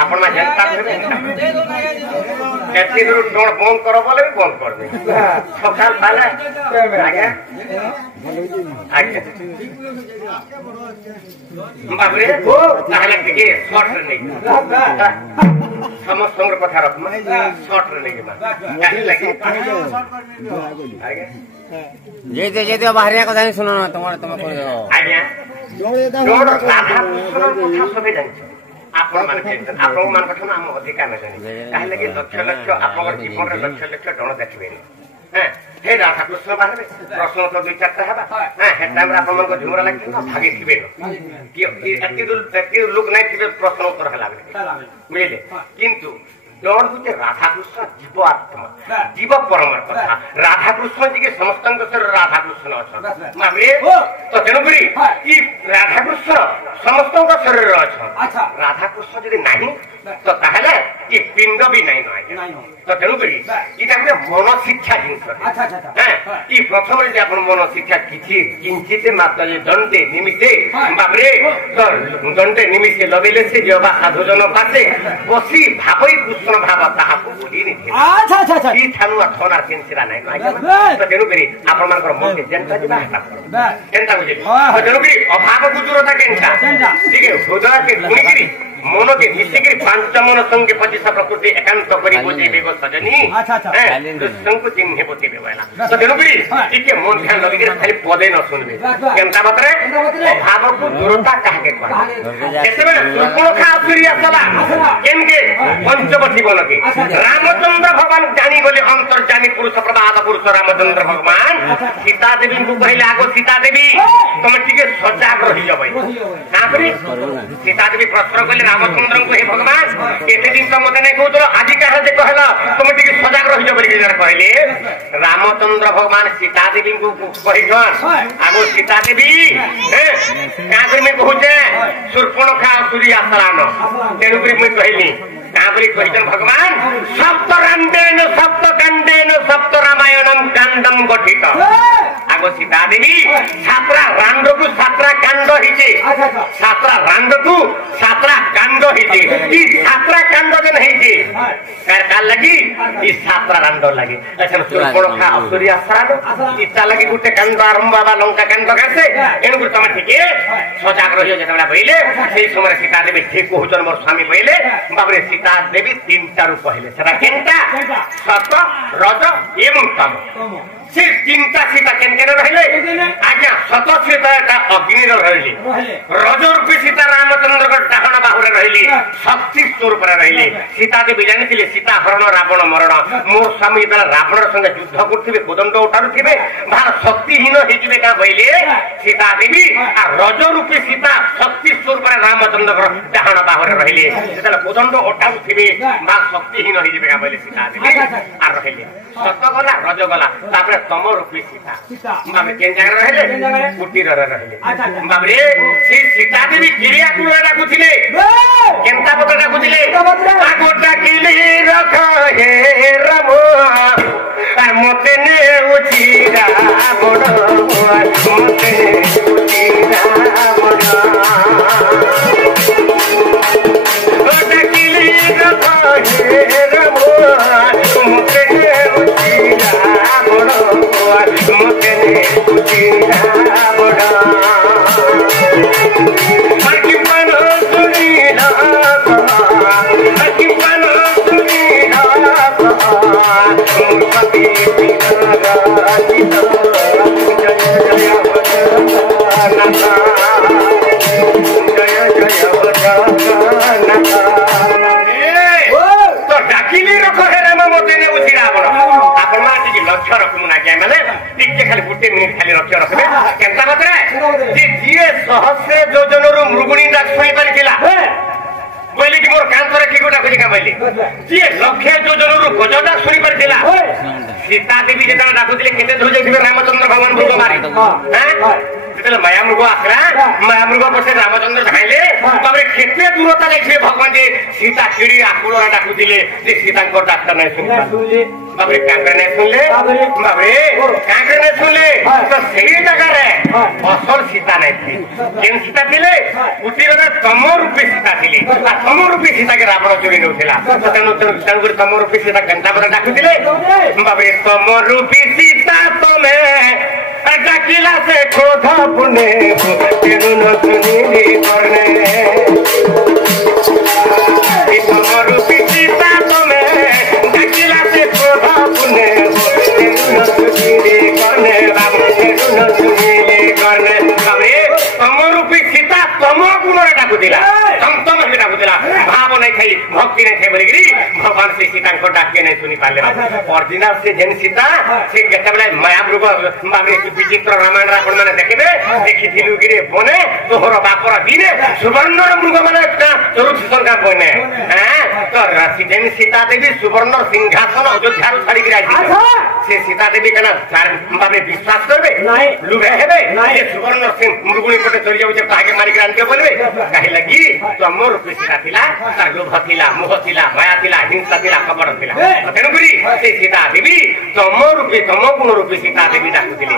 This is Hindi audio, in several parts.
आपण मा जनता देबे एती गुरु टोण बंद करो बोले भी बंद कर दे सकाल पाले आगे आगे बाबरे हो ताहले के शॉर्ट नहीं समस्त संग्रह कथा रख शॉर्ट नहीं बा काहे लगे आगे जे दे बाहरिया कथा नहीं सुनो तुम कहो आज्ञा जोड़ राधा कृष्ण कथा सबे जानि आपण मान आपण मान कथा हम अधिकार न जानि काहे लगे लक्ष लक्ष आपन जीवन रे लक्ष लक्ष डण देखबे हैं हे राधा कृष्ण बाहरे प्रश्न तो दुई चारटा हबा हैं हे टाइम रे आपन मन को झुमरा लागे तो भागे थिबे कि एति लोग नै थिबे प्रश्न उत्तर हला बुझले किंतु जौन होते राधा कृष्ण जीव आत्मा जीव परमर कथा राधा कृष्ण जी के समस्त राधा कृष्ण अच्छा तो तेणुकरी राधा कृष्ण समस्त शरीर अच्छा राधा कृष्ण जी नहीं तो ताहले ये पिंड भी नहीं तो तेणुकरी इटा गोटे मन शिक्षा जिनस ये प्रथम मन शिक्षा किसी किंचित मात्र दंडे निमित्ते बाबरे दंडे निमित्ते लबेले से जबा साधुजन पासे बसी भावई कृष्ण भाव ताहाको बुझी नहीं ई थानुआ थोनार केनसिरा नहीं तो तेणुकरी आपण मानकर मन के जनता जिबा हटा केनता बुझे तो तेणुकरी अभाव गुजरता केनता ठीक है हृदय के गुणिगिरी मन के मिसिगिरी पांच मन संगे 25 प्रकृति एकांत करी बोझे बेगो सजनी कृष्ण को चिन्हे बोते बेवाला तो तेणुकरी इके मन ध्यान लगे खाली पदे न सुनबे केनता बतरे अभाव को दूरता काहे कह एतबे सुर्पणखा असुरी असला केनके पंचवटी बन के रामचंद्र भगवान जानी बोले अंतर्जानी पुरुष प्रदात पुरुष रामचंद्र भगवान सीता देवी को कहले आगो सीता देवी तुम टिके सजाग रही जबै तापरे सीता देवी प्रश्न कहले रामचंद्र को हे भगवान एते दिन तो मते नै कहतो आज कहा जे कहला तुम टिके सजाग रही जबै जरा कहले रामचंद्र भगवान सीता देवी को कहिछन आगो सीता देवी कागर में कहूचे सुर्पणखा असुरी असलान तेणुकरी मैं कहली काबरी कहिछन भगवान सप्त कांडेन सप्त रामायणम कांडम गठित आगो सीता देवी सातरा रांड को सातरा कांड हिचे सातरा रांड को सातरा कांड हिचे ई सातरा कांड जन हिचे कार लगी ई सातरा रांड लागे अच्छा सुर्पणखा असुरी असलान इता लगी गुटे कांड आरंभ बाबा लंका कांड कासे एनु तम ठीके सजाग रहियो जेतबेला पहिले सेही समय सीता देवी ठीक कहउचन मोर स्वामी पहिले बाबरे सीता देवी तीनटा रूप पहले सेटा केनटा सत रज एवं तम से तीनटा सीता केन रहले आज्ञा सत सीता अग्नि रहले रज रूपी सीता रामचंद्र को डाहण बाहुरे रहली शक्ति स्वरूप रहले सीता देवी जानिथिले सीता हरण रावण मरण मोर स्वामी जरा रावण संग युद्ध करथिबे कोदंड उठारुथिबे भार शक्तिहीन हिजबे का कहले सीता देवी आ रज रूपी सीता शक्ति स्वरूप रामचंद्र को डाहण बाहुरे रहले सेतला कोदंड उठारुथिबे भार शक्तिहीन हिजबे का कहले सीता देवी आ रहले सत गला रज गला तापर तम रूपी सीता बाबे केन जगह रहले कुटीर रहले बाबरे से सीता देवी गिरिया कुल राखुथिले केनता पत्र राखुथिले आगोटा किले रख हे रम तार मते ने उठीरा बड़ मते उठीरा बड़ आगोटा किले रख हे रम मते ने उठीरा बड़ मते ने उठीरा बड़ लक्ष्य रखू ना क्या मैंने टिके खाली गुटे मिनिट खाली लक्ष्य रखबे केनता बतरे जे जिए सहस्र योजन रु मृगुणी डाक सुई परिथिला बोली कि मोर कांतर की गोटा कहि का बोली जे लक्ष्य योजन रु गजडा सुई परिथिला सीता देवी जेता डाकुतिले केते धो जाइथिबे रामचंद्र भगवान मृग मारी हैं যেতলে মায়ামৃগ আসলা মায়ামৃগ পছে রামচন্দ্র ধাইলে তারপরে কেতে দূরতা যাইছে ভগবান যে সীতা কিড়ি আকুলরা ডাকুଥିଲେ যে সীতাঙ্কর ডাক্তার নাই শুনলে বাবরে কাঁকড়া নাই শুনলে বাবরে কাঁকড়া নাই শুনলে তো সেই জায়গায় অসল সীতা নাই কেন সীতা ଥିଲେ পুতিরର ତମ ରୂପୀ ସୀତା ଥିଲେ ଆଉ ତମ ରୂପୀ ସୀତାକେ ରାବଣ ଚୋରି ନେଉଥିଲା ତେଣୁକରି ତମ ରୂପୀ ସୀତା ଘଣ୍ଟା ପରେ ଡାକୁଥିଲେ ବାବରେ ତମ ରୂପୀ ସୀତା ତମେ ଡାକିଲା ସେ କ୍ରୋଧ ପୁନେ ତେଣୁ ନ ଶୁଣିଲି କର୍ଣ୍ଣେ ତମ ରୂପୀ ସୀତା ତମେ ଡାକିଲା ସେ କ୍ରୋଧ ପୁନେ ତେଣୁ ନ ଶୁଣିଲି କର୍ଣ୍ଣେ ବାବୁ ତେଣୁ ନ ଶୁଣିଲି କର୍ଣ୍ଣେ ବାବରେ ତମ ରୂପୀ ସୀତା ତମ ଗୁଣରେ ଡାକୁଥିଲା ତମ ଡାକୁଥିଲା ଭାବ ନାଇଁ ଖାଇ ଭକ୍ତି ନାଇଁ ଖାଇ ବୋଲିକିରି ଭଗବାନ ସେ ସୀତାଙ୍କ ଡାକେ ନାଇଁ ଶୁଣି ପାରିଲେ ଅରିଜିନାଲ ସେ ଯେନ୍ ସୀତା ସେ କେତେବେଳେ ମାୟାମୃଗ ବିଚିତ୍ର ରାମାୟଣରେ ଆପଣ ମାନେ ଦେଖିବେ ଦେଖିଥିଲୁ କିରେ ବନେ ତୋହର ବାପର ଦିନେ ସୁବର୍ଣ୍ଣର ମୃଗ ମାନେ ଚରୁଛିସଙ୍କା ବନେ ତ ଯେନ୍ ସୀତା ଦେବୀ ସୁବର୍ଣ୍ଣ ସିଂହାସନ ଅଯୋଧ୍ୟାରୁ ଛାଡିକିରି ଆସିଥିଲେ ସେ ସୀତା ଦେବୀ କେନା ଭାବେ ବିଶ୍ୱାସ କରିବେ ଲୁଭେ ହେବେ ଯେ ସୁବର୍ଣ୍ଣ ମୃଗୁଣୀ ପଟେ ଚଳି ଯାଉଛେ ତାହାକେ ମାରିକି ଆଣିବେ ବୋଲିବେ କାହିଁ ଲାଗି ତମ ରୂପୀ ସୀତା ଥିଲା ତାର ଲୋଭ ଥିଲା ମୋହ ଥିଲା ମାୟା ଥିଲା ହିଂସା ଥିଲା କପଟ ଥିଲା ତେଣୁକରି ସେ ସୀତା ଦେବୀ ତମ ରୂପୀ ତମ ଗୁଣ ରୂପୀ ସୀତା ଦେବୀ ଡାକୁଥିଲେ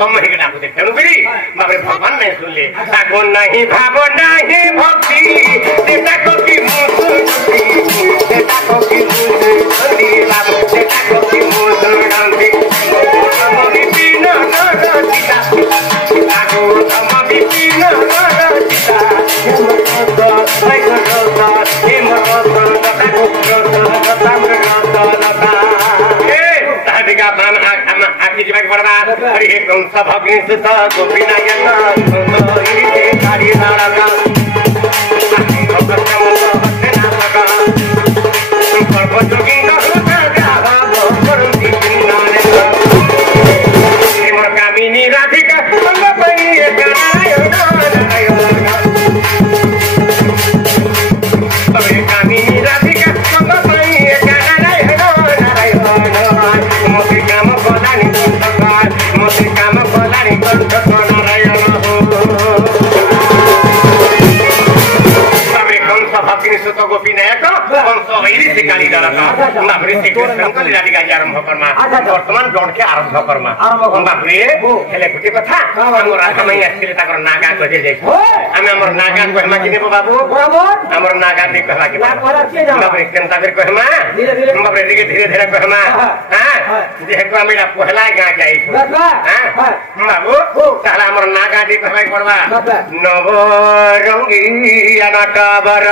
ତମ ହେଇକି ଡାକୁଥିଲେ ତେଣୁକରି ଭାବରେ ଭଗବାନ ନାଇଁ ଶୁଣିଲେ ତାକୁ ନାହିଁ ଭାବ ନାହିଁ ଭକ୍ତି ସେଟା କକି ମୁଁ ସେଟା କକି ମୁଁ ସେଟା କକି ମୁଁ ଶୁଣନ୍ତି ତମ ବିପିନ ସୀତା ତାକୁ ତମ ବିପିନ ସୀତା आगे जीवाक पड़वा अरे हे कंस भगिनी सुत गोपी नायक काढ़ी नाड़का जोगी कामिनी राधिका कामिनी राधिका मोती काम कलानी कंठ नारायण कंस भक्ति सुत गोपी नायक कंस वैरी से काली दलका बापरे से कृष्ण लीला गाई आरंभ करमा वर्तमान डॉट के आरंभ करमा बापरे हेले गुटे कथा हमर राधा मई आछिले ताकर नागा कजे जाय हम हमर नागा कहमा कि देबो बाबू हमर नागा दे कहला कि बापरे केनता कर कहमा बापरे धीरे धीरे कहमा हां जे कहमा पहला गा जाई हां बाबू ताला हमर नागा दे कहमा पड़वा नवरंगिया नटवर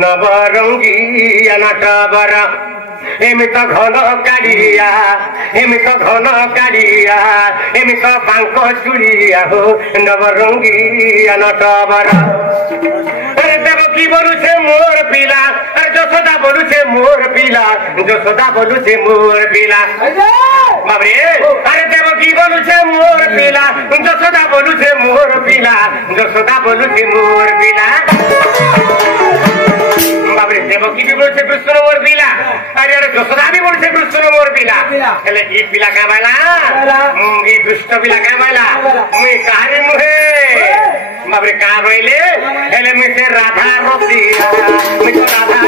नवरंगिया नटवर एमित घन काढ़िया एमित घन काढ़िया एमित बांक चुड़िया हो नवरंगिया नटवर अरे देवकी बोलुछे मोर पिला अरे যশোদা बोलुछे मोर पिला যশোদা बोलुछे मोर पिला बाबरे अरे देवकी बोलुछे मोर पिला যশোদা बोलुछे मोर पिला যশোদা बोलुछे मोर पिला बाबरे देवकी भी बोलछे कृष्ण मोर पिला अरे अरे যশোদা भी बोलछे कृष्ण मोर पिला हेले ई पिला का बाला ई दुष्ट पिला का बाला मुई काहे मुहे बाबरे का रोइले हेले मी से राधा रोती मी तो राधा